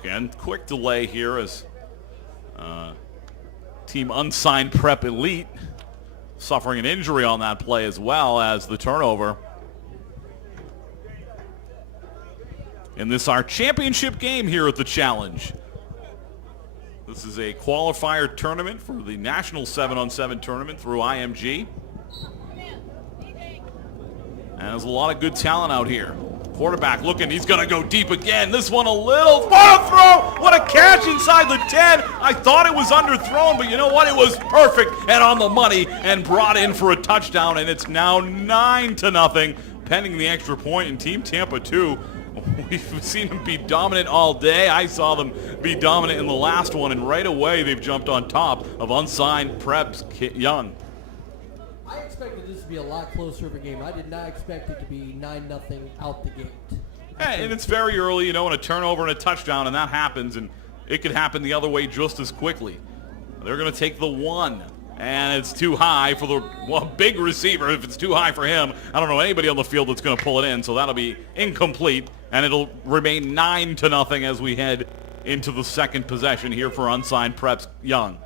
Again, quick delay here as Team Unsigned Prep Elite suffering an injury on that play as well as the turnover. And this is our championship game here at the Challenge. This is a qualifier tournament for the National 7-on-7 tournament through IMG. And there's a lot of good talent out here. Quarterback looking, he's going to go deep again. This one a little, what a throw! What a catch inside the 10. I thought it was underthrown, but you know what? It was perfect and on the money and brought in for a touchdown, and it's now 9-0 pending the extra point, and Team Tampa 2. We've seen them be dominant all day. I saw them be dominant in the last one, and right away they've jumped on top of Unsigned Prep's Young. I expected this to be a lot closer of a game. I did not expect it to be 9-0 out the gate. Yeah, and it's very early, you know, and a turnover and a touchdown, and that happens, and it could happen the other way just as quickly. They're going to take the 1, and it's too high for the big receiver. If it's too high for him, I don't know anybody on the field that's going to pull it in, so that'll be incomplete, and it'll remain 9-0 as we head into the second possession here for Unsigned Prep's Young.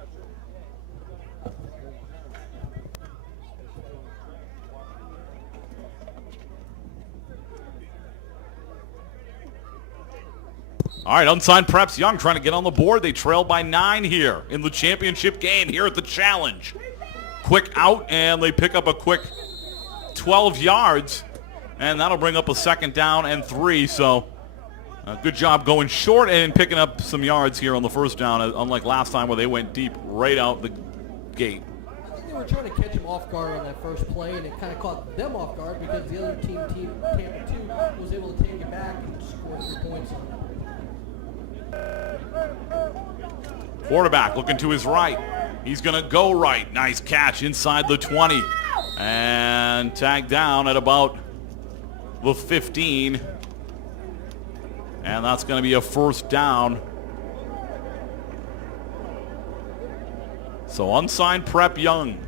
All right, Unsigned Prep's Young trying to get on the board. They trail by 9 here in the championship game here at the Challenge. Quick out, and they pick up a quick 12 yards, and that'll bring up a second down and 3. So good job going short and picking up some yards here on the first down, unlike last time where they went deep right out the gate. I think they were trying to catch him off guard on that first play, and it kind of caught them off guard because the other team Tampa 2, was able to take it back and score 3 points on it. Quarterback looking to his right. He's going to go right. Nice catch inside the 20. And tagged down at about the 15. And that's going to be a first down. So Unsigned Prep Young.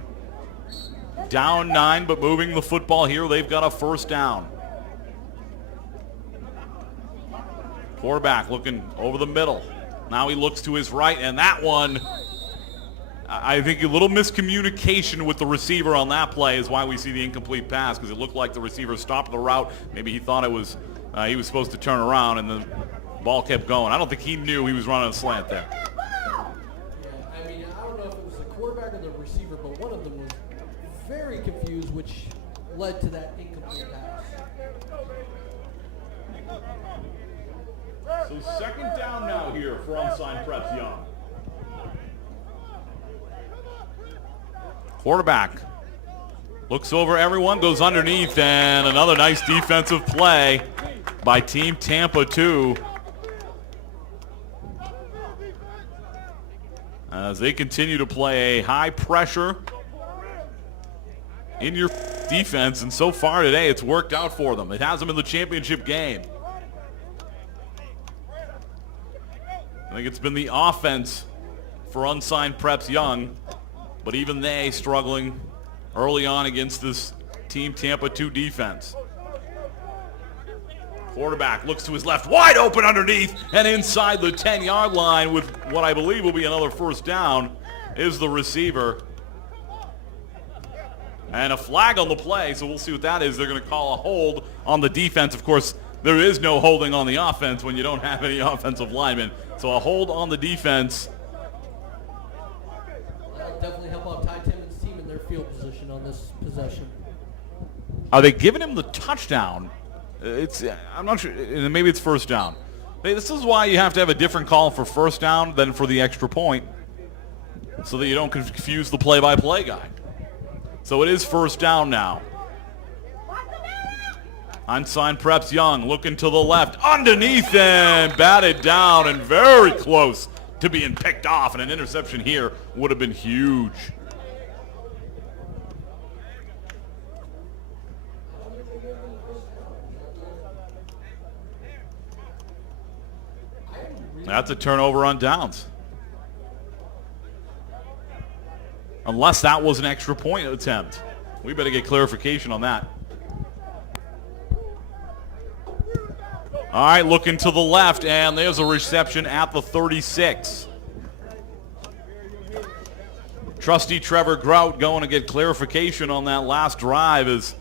Down 9, but moving the football here. They've got a first down. Quarterback looking over the middle. Now he looks to his right, and that one, I think a little miscommunication with the receiver on that play is why we see the incomplete pass, because it looked like the receiver stopped the route. Maybe he thought it was he was supposed to turn around, and the ball kept going. I don't think he knew he was running a slant there. Yeah, I mean, I don't know if it was the quarterback or the receiver, but one of them was very confused, which led to that incomplete pass. So second down now here for Unsigned Prep's Young. Quarterback looks over everyone, goes underneath, and another nice defensive play by Team Tampa 2. As they continue to play a high pressure in your defense, and so far today it's worked out for them. It has them in the championship game. I think it's been the offense for Unsigned Prep's Young, but even they struggling early on against this Team Tampa 2 defense. Quarterback looks to his left, wide open underneath, and inside the 10-yard line with what I believe will be another first down is the receiver. And a flag on the play, so we'll see what that is. They're going to call a hold on the defense. Of course, there is no holding on the offense when you don't have any offensive linemen. So a hold on the defense. That'll definitely help out Ty Timmons' team in their field position on this possession. Are they giving him the touchdown? I'm not sure. Maybe it's first down. This is why you have to have a different call for first down than for the extra point, so that you don't confuse the play-by-play guy. So it is first down now. Unsigned Prep's Young looking to the left, underneath and batted down and very close to being picked off, and an interception here would have been huge. That's a turnover on downs. Unless that was an extra point attempt. We better get clarification on that. All right, looking to the left, and there's a reception at the 36. Trusty Trevor Grout going to get clarification on that last drive as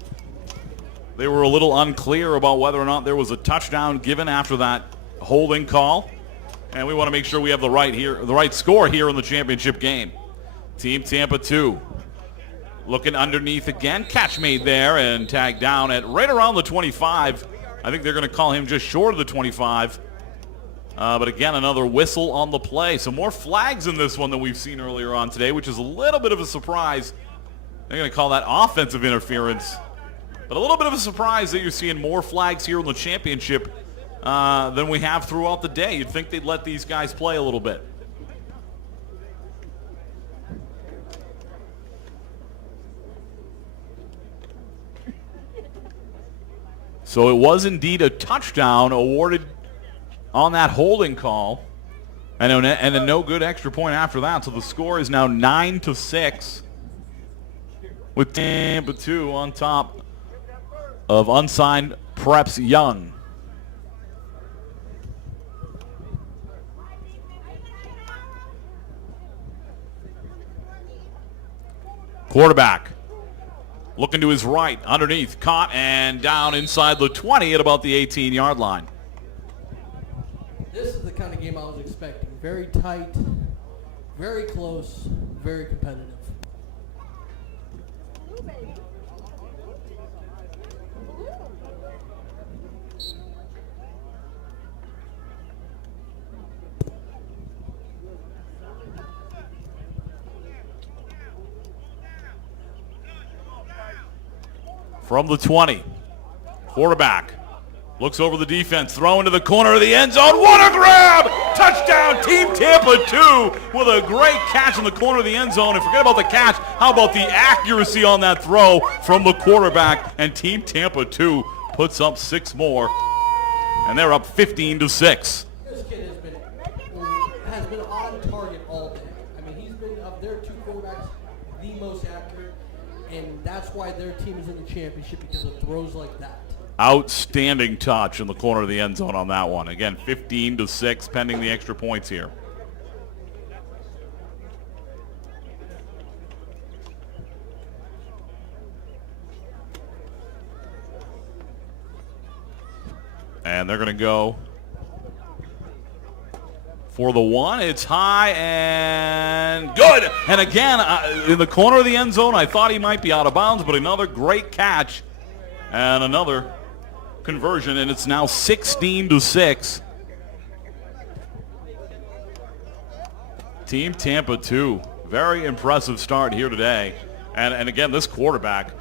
they were a little unclear about whether or not there was a touchdown given after that holding call. And we want to make sure we have the right score here in the championship game. Team Tampa 2. Looking underneath again. Catch made there and tagged down at right around the 25. I think they're going to call him just short of the 25. But again, another whistle on the play. So more flags in this one than we've seen earlier on today, which is a little bit of a surprise. They're going to call that offensive interference. But a little bit of a surprise that you're seeing more flags here in the championship than we have throughout the day. You'd think they'd let these guys play a little bit. So it was indeed a touchdown awarded on that holding call, and a no good extra point after that. So the score is now 9-6 with Tampa 2 on top of unsigned Preps Young. Quarterback looking to his right, underneath, caught and down inside the 20 at about the 18-yard line. This is the kind of game I was expecting. Very tight, very close, very competitive. From the 20, quarterback looks over the defense, throw into the corner of the end zone. What a grab! Touchdown, Team Tampa 2 with a great catch in the corner of the end zone. And forget about the catch, how about the accuracy on that throw from the quarterback? And Team Tampa 2 puts up 6 more, and they're up 15-6. This kid has been on target all day. I mean, he's been, of their 2 quarterbacks, the most accurate, and that's why their team is in the championship, because of throws like that. Outstanding touch in the corner of the end zone on that one. Again, 15-6 pending the extra points here. And they're going to go for the 1. It's high and good. And again, in the corner of the end zone, I thought he might be out of bounds, but another great catch and another conversion, and it's now 16-6. Team Tampa 2, very impressive start here today. And again, this quarterback,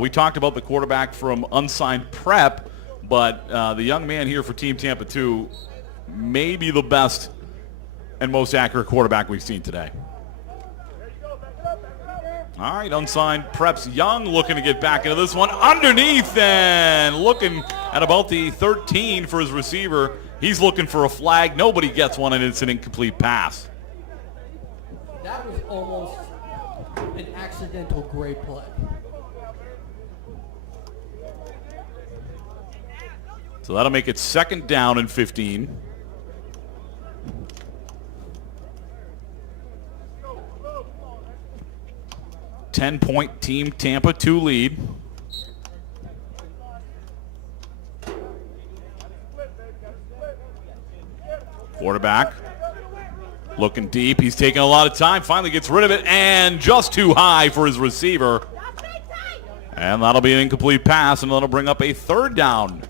we talked about the quarterback from unsigned prep, but the young man here for Team Tampa 2 may be the best and most accurate quarterback we've seen today. All right, unsigned Preps Young looking to get back into this one. Underneath and looking at about the 13 for his receiver. He's looking for a flag. Nobody gets one, and it's an incomplete pass. That was almost an accidental great play. So that'll make it 2nd down and 15. Ten-point Team Tampa 2 lead. Quarterback looking deep. He's taking a lot of time. Finally gets rid of it, and just too high for his receiver. And that'll be an incomplete pass, and that'll bring up a 3rd down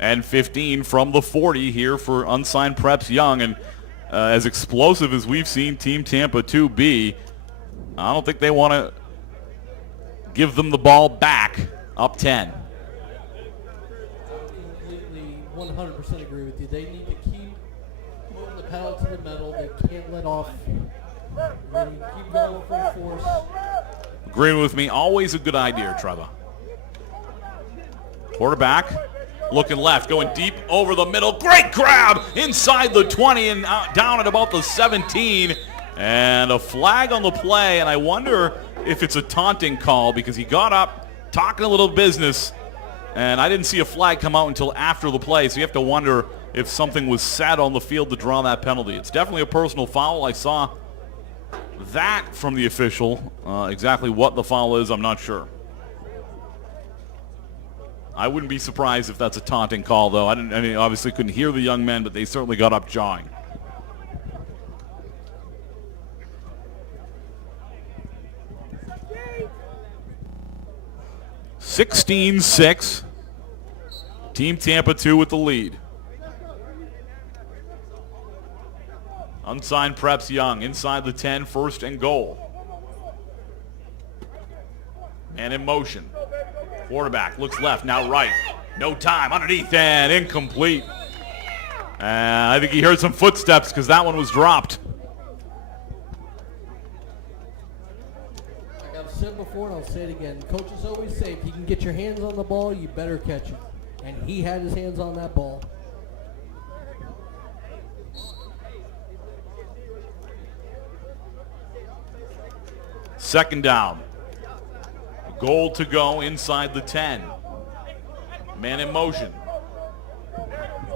and 15 from the 40 here for unsigned Preps Young. And as explosive as we've seen Team Tampa 2 be, I don't think they want to give them the ball back up 10. I completely 100% agree with you. They need to keep moving the pedal to the metal. They can't let off. They need to keep going full force. Agreeing with me, always a good idea, Trevor. Quarterback looking left, going deep over the middle. Great grab inside the 20 and down at about the 17. And a flag on the play, and I wonder if it's a taunting call because he got up talking a little business And I didn't see a flag come out until after the play, so you have to wonder if something was said on the field to draw that penalty. It's definitely a personal foul. I saw that from the official. Exactly what the foul is, I'm not sure. I wouldn't be surprised if that's a taunting call, though. I mean, obviously couldn't hear the young men, but they certainly got up jawing. (16-6). Team Tampa 2 with the lead. Unsigned Preps Young inside the 10, first and goal. And in motion. Quarterback looks left, now right. No time, underneath and incomplete. I think he heard some footsteps because that one was dropped. Like I've said before and I'll say it again, coaches always say if you can get your hands on the ball, you better catch it. And he had his hands on that ball. Second down. Goal to go inside the 10. Man in motion.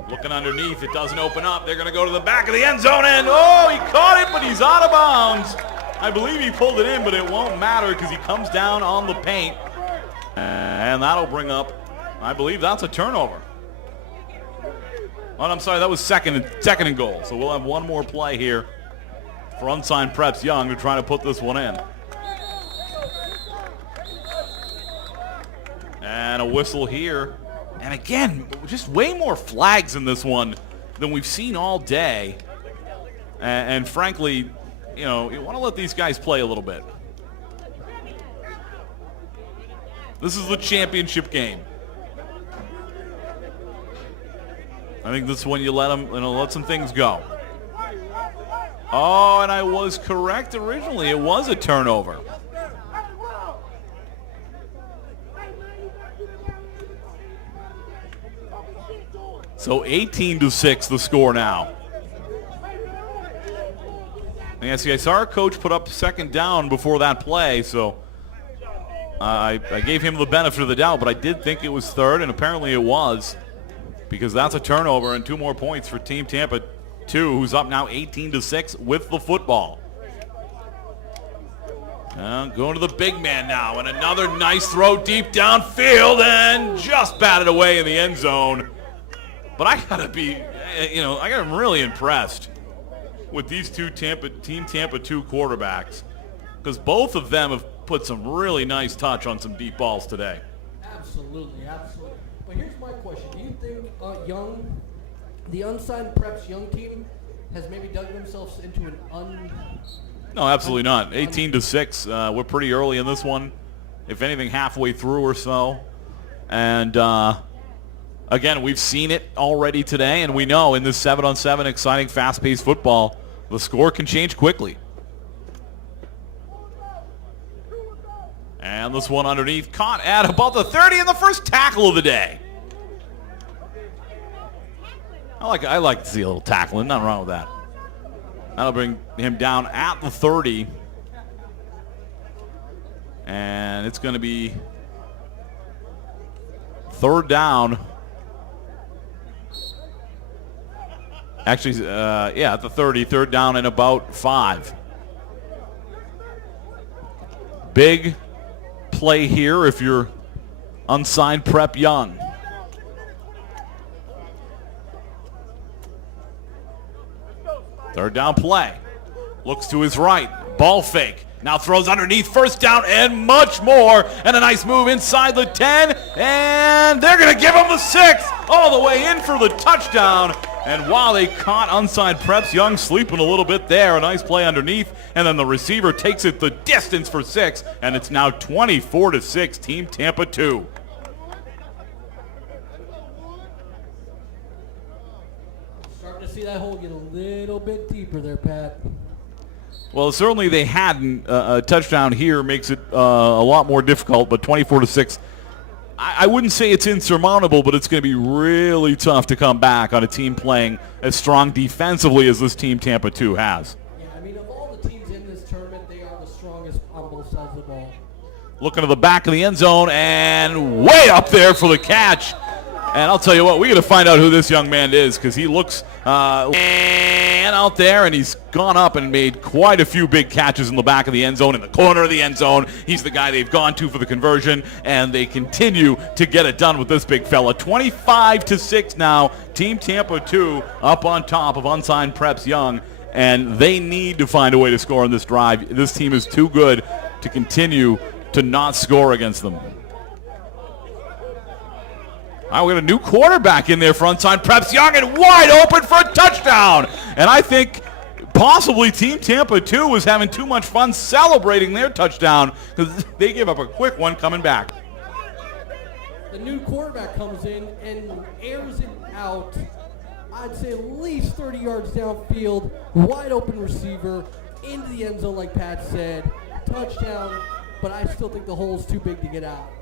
Looking underneath. It doesn't open up. They're going to go to the back of the end zone. And, oh, he caught it, but he's out of bounds. I believe he pulled it in, but it won't matter because he comes down on the paint. And that'll bring up, I believe that's a turnover. Oh, I'm sorry, that was second and goal. So we'll have one more play here for unsigned Preps Young to try to put this one in. And a whistle here. And again, just way more flags in this one than we've seen all day. And frankly, you know, you want to let these guys play a little bit. This is the championship game. I think this is when you let them, let some things go. Oh, and I was correct originally. It was a turnover. So 18-6 the score now. And I saw our coach put up second down before that play, so I gave him the benefit of the doubt, but I did think it was third, and apparently it was, because that's a turnover and 2 more points for Team Tampa 2, who's up now 18-6 with the football. Going to the big man now, and another nice throw deep downfield, and just batted away in the end zone. But I gotta be, I'm really impressed with these two Team Tampa 2 quarterbacks, because both of them have put some really nice touch on some deep balls today. Absolutely. But here's my question: do you think the unsigned Preps Young team has maybe dug themselves into an No, absolutely not. 18-6. We're pretty early in this one, if anything, halfway through or so, and. Again, we've seen it already today, and we know in this 7-on-7 exciting, fast-paced football, the score can change quickly. And this one underneath, caught at about the 30 in the first tackle of the day. I like to see a little tackling, nothing wrong with that. That'll bring him down at the 30. And it's going to be third down. Actually, at the 30, third down and about 5. Big play here if you're unsigned Prep Young. Third down play. Looks to his right. Ball fake. Now throws underneath, first down and much more. And a nice move inside the 10. And they're going to give him the 6 all the way in for the touchdown. And while they caught unsigned Preps Young sleeping a little bit there, a nice play underneath. And then the receiver takes it the distance for 6. And it's now 24-6, Team Tampa 2. Starting to see that hole get a little bit deeper there, Pat. Well, certainly they hadn't. A touchdown here makes it a lot more difficult, but 24-6. I wouldn't say it's insurmountable, but it's going to be really tough to come back on a team playing as strong defensively as this team Tampa 2 has. Yeah, I mean, of all the teams in this tournament, they are the strongest on both sides of the ball. Looking to the back of the end zone and way up there for the catch. And I'll tell you what, we got to find out who this young man is because he looks out there, and he's gone up and made quite a few big catches in the back of the end zone, in the corner of the end zone. He's the guy they've gone to for the conversion, and they continue to get it done with this big fella. 25-6 now. Team Tampa 2 up on top of unsigned Preps Young, and they need to find a way to score on this drive. This team is too good to continue to not score against them. All right, we got a new quarterback in there for unsigned Preps Young and wide open for a touchdown. And I think possibly Team Tampa 2 was having too much fun celebrating their touchdown because they gave up a quick one coming back. The new quarterback comes in and airs it out, I'd say at least 30 yards downfield, wide open receiver, into the end zone like Pat said, touchdown, but I still think the hole's too big to get out.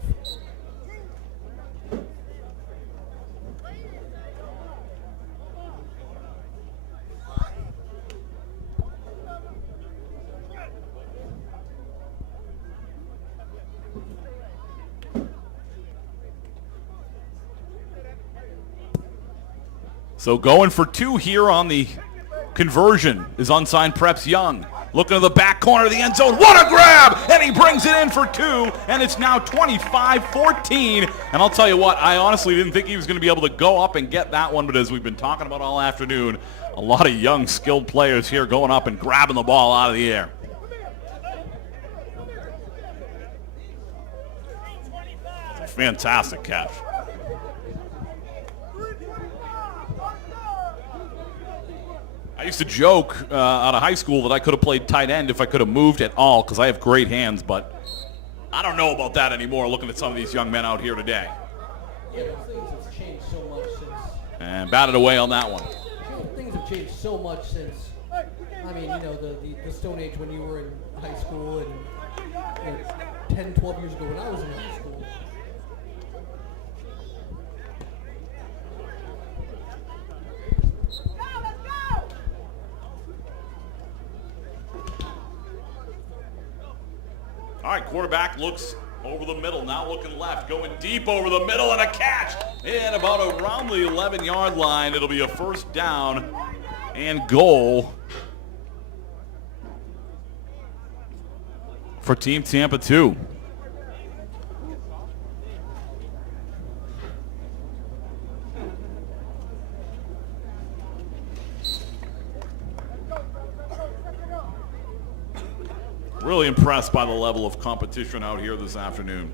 So going for two here on the conversion is unsigned Preps Young. Looking to the back corner of the end zone. What a grab! And he brings it in for two, and it's now 25-14. And I'll tell you what, I honestly didn't think he was going to be able to go up and get that one, but as we've been talking about all afternoon, a lot of young, skilled players here going up and grabbing the ball out of the air. It's a fantastic catch. I used to joke out of high school that I could have played tight end if I could have moved at all because I have great hands, but I don't know about that anymore looking at some of these young men out here today. Yeah, but things have changed so much since... And batted away on that one. Things have changed so much since, I mean, you know, the Stone Age when you were in high school and, you know, 10, 12 years ago when I was in high school. All right, quarterback looks over the middle, now looking left, going deep over the middle, and a catch. And about around the 11-yard line, it'll be a first down and goal for Team Tampa 2. Really impressed by the level of competition out here this afternoon.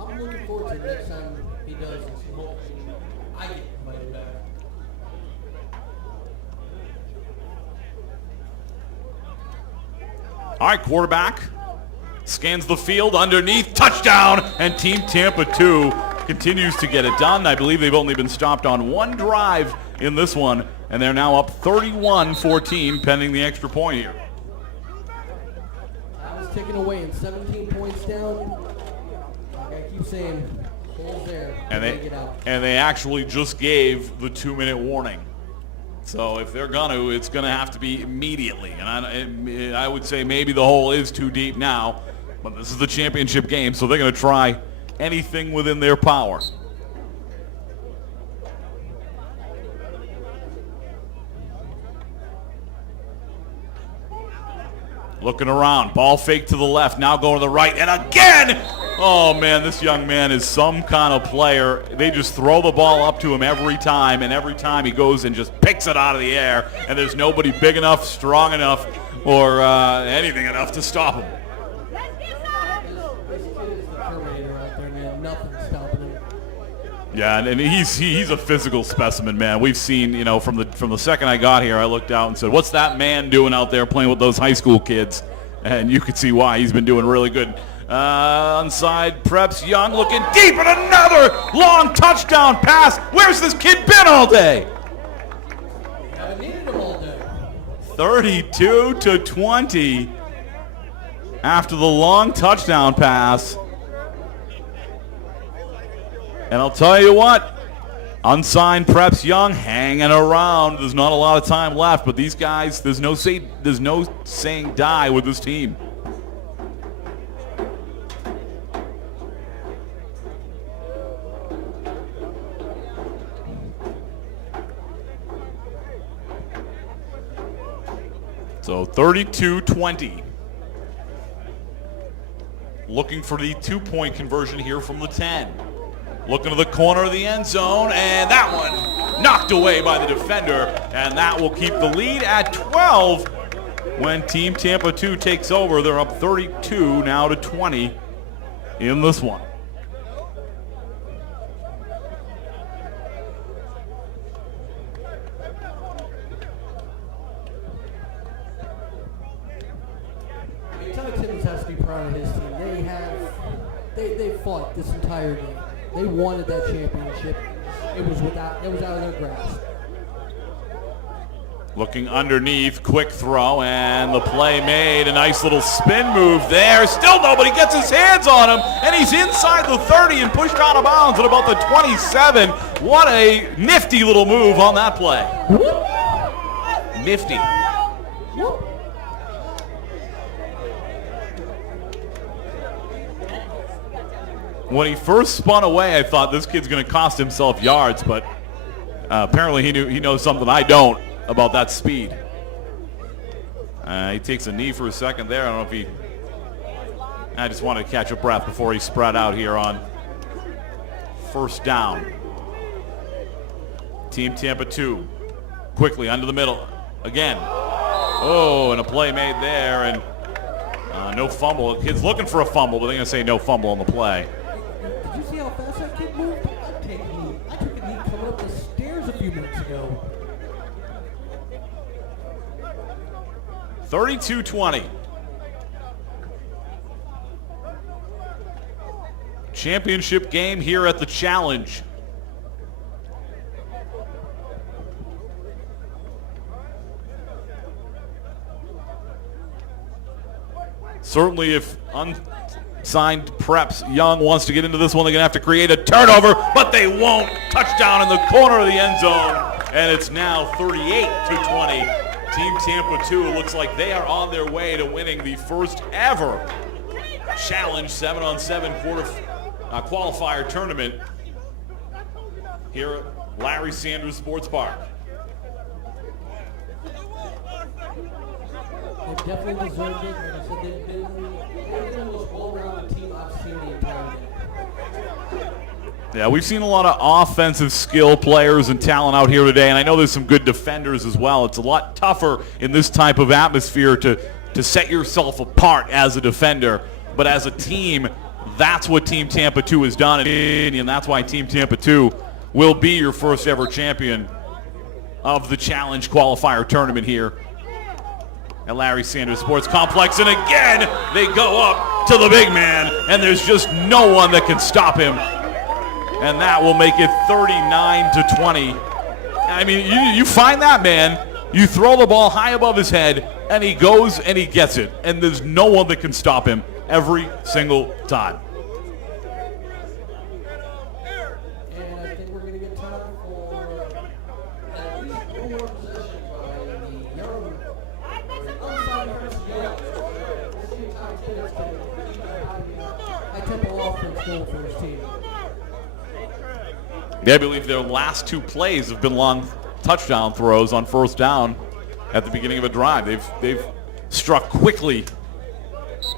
I'm looking forward to the next time he does this. Hopefully I get invited back. All right, quarterback scans the field underneath, touchdown, and Team Tampa 2 continues to get it done. I believe they've only been stopped on one drive in this one, and they're now up 31-14 pending the extra point here. Taken away and 17 points down. I keep saying, holes there. And they actually just gave the 2-minute warning. So if they're gonna, it's gonna have to be immediately. And I would say maybe the hole is too deep now, but this is the championship game, so they're gonna try anything within their power. Looking around, ball fake to the left, now going to the right, and again! Oh man, this young man is some kind of player. They just throw the ball up to him every time, and every time he goes and just picks it out of the air, and there's nobody big enough, strong enough, or anything enough to stop him. This kid is the Terminator out there, man. Nothing's stopping him. Yeah, and he's a physical specimen, man. We've seen, you know, from the second I got here, I looked out and said, what's that man doing out there playing with those high school kids? And you could see why. He's been doing really good. Onside Preps Young looking deep, and another long touchdown pass. Where's this kid been all day? Haven't needed him all day. 32-20 after the long touchdown pass. And I'll tell you what, unsigned Preps Young hanging around. There's not a lot of time left, but these guys, there's no saying die with this team. So 32-20. Looking for the 2-point conversion here from the 10. Looking to the corner of the end zone, and that one knocked away by the defender, and that will keep the lead at 12 when Team Tampa 2 takes over. They're up 32 now to 20 in this one. Timmons has to be proud of his team. They fought this entire game. They wanted that championship. It was out of their grasp. Looking underneath, quick throw, and the play made. A nice little spin move there. Still nobody gets his hands on him, and he's inside the 30 and pushed out of bounds at about the 27. What a nifty little move on that play. Nifty. When he first spun away, I thought this kid's going to cost himself yards, but apparently he knows something I don't about that speed. He takes a knee for a second there. I don't know if I just wanted to catch a breath before he spread out here on first down. Team Tampa 2, quickly under the middle again. Oh, and a play made there, and no fumble. The kid's looking for a fumble, but they're going to say no fumble on the play. Did you see how fast that kid moved? I took a knee coming up the stairs a few minutes ago. 32-20. Championship game here at the Challenge. Certainly if unsigned Preps Young wants to get into this one, they're going to have to create a turnover, but they won't. Touchdown in the corner of the end zone, and it's now 38-20. Team Tampa 2 looks like they are on their way to winning the first ever Challenge 7-on-7 qualifier tournament here at Larry Sanders Sports Park. They definitely deserved it. Like I said, they've been the most well-rounded team I've seen the entire game. Yeah, we've seen a lot of offensive skill players and talent out here today, and I know there's some good defenders as well. It's a lot tougher in this type of atmosphere to set yourself apart as a defender. But as a team, that's what Team Tampa 2 has done, and that's why Team Tampa 2 will be your first ever champion of the Challenge Qualifier tournament here at Larry Sanders Sports Complex. And again, they go up to the big man, and there's just no one that can stop him. And that will make it 39-20. I mean, you find that man, you throw the ball high above his head, and he goes and he gets it. And there's no one that can stop him every single time. And I think we're going to get time for at least one more possession by the young, unsigned Chris Young. I Temple offense goal for his team. I believe their last two plays have been long touchdown throws on first down at the beginning of a drive. They've struck quickly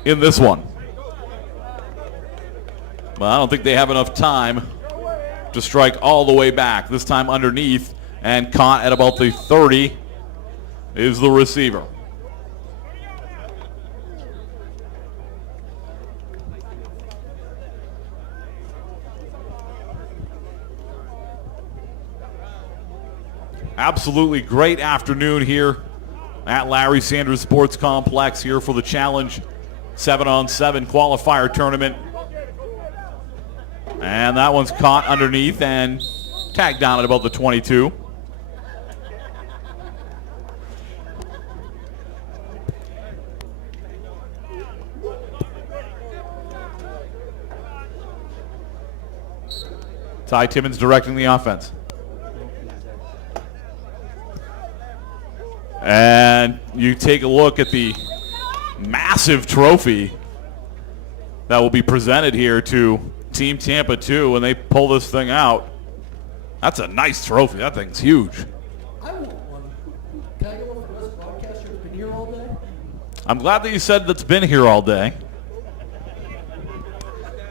in this one. But I don't think they have enough time to strike all the way back. This time underneath and caught at about the 30 is the receiver. Absolutely great afternoon here at Larry Sanders Sports Complex here for the Challenge 7-on-7 qualifier tournament. And that one's caught underneath and tagged down at about the 22. Ty Timmons directing the offense. And you take a look at the massive trophy that will be presented here to Team Tampa 2 when they pull this thing out. That's a nice trophy. That thing's huge. I want one. Can I get one for this broadcaster who's been here all day? I'm glad that you said that's been here all day.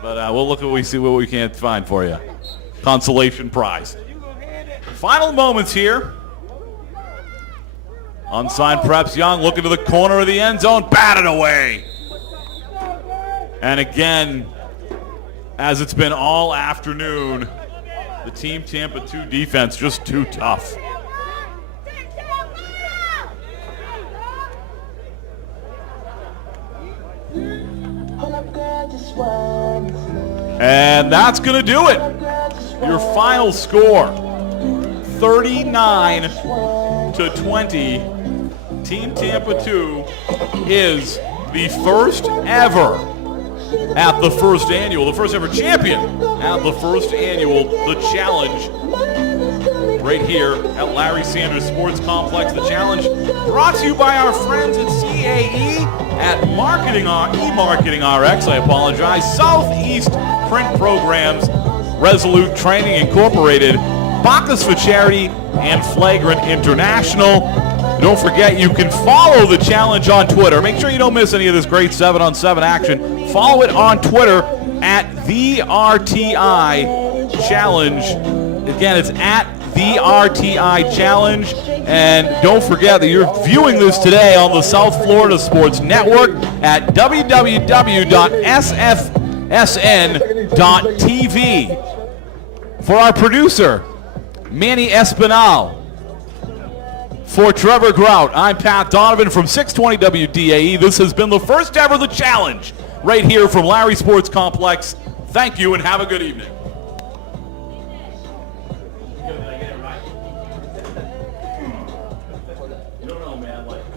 But we'll look at see what we can find for you. Consolation prize. Final moments here. Unsigned Preps Young looking to the corner of the end zone, batted away. And again, as it's been all afternoon, the Team Tampa 2 defense just too tough. And that's going to do it. Your final score, 39-20. Team Tampa 2 is the first ever at the first annual, the first ever champion at the first annual, The Challenge, right here at Larry Sanders Sports Complex. The Challenge brought to you by our friends at CAE at eMarketing RX, Southeast Print Programs, Resolute Training Incorporated, Bacchus for Charity, and Flagrant International. Don't forget, you can follow The Challenge on Twitter. Make sure you don't miss any of this great 7-on-7 action. Follow it on Twitter at the RTI Challenge. Again, it's at the RTI Challenge. And don't forget that you're viewing this today on the South Florida Sports Network at www.ssn.tv. For our producer, Manny Espinal. For Trevor Grout, I'm Pat Donovan from 620 WDAE. This has been the first ever The Challenge right here from Larry Sports Complex. Thank you and have a good evening.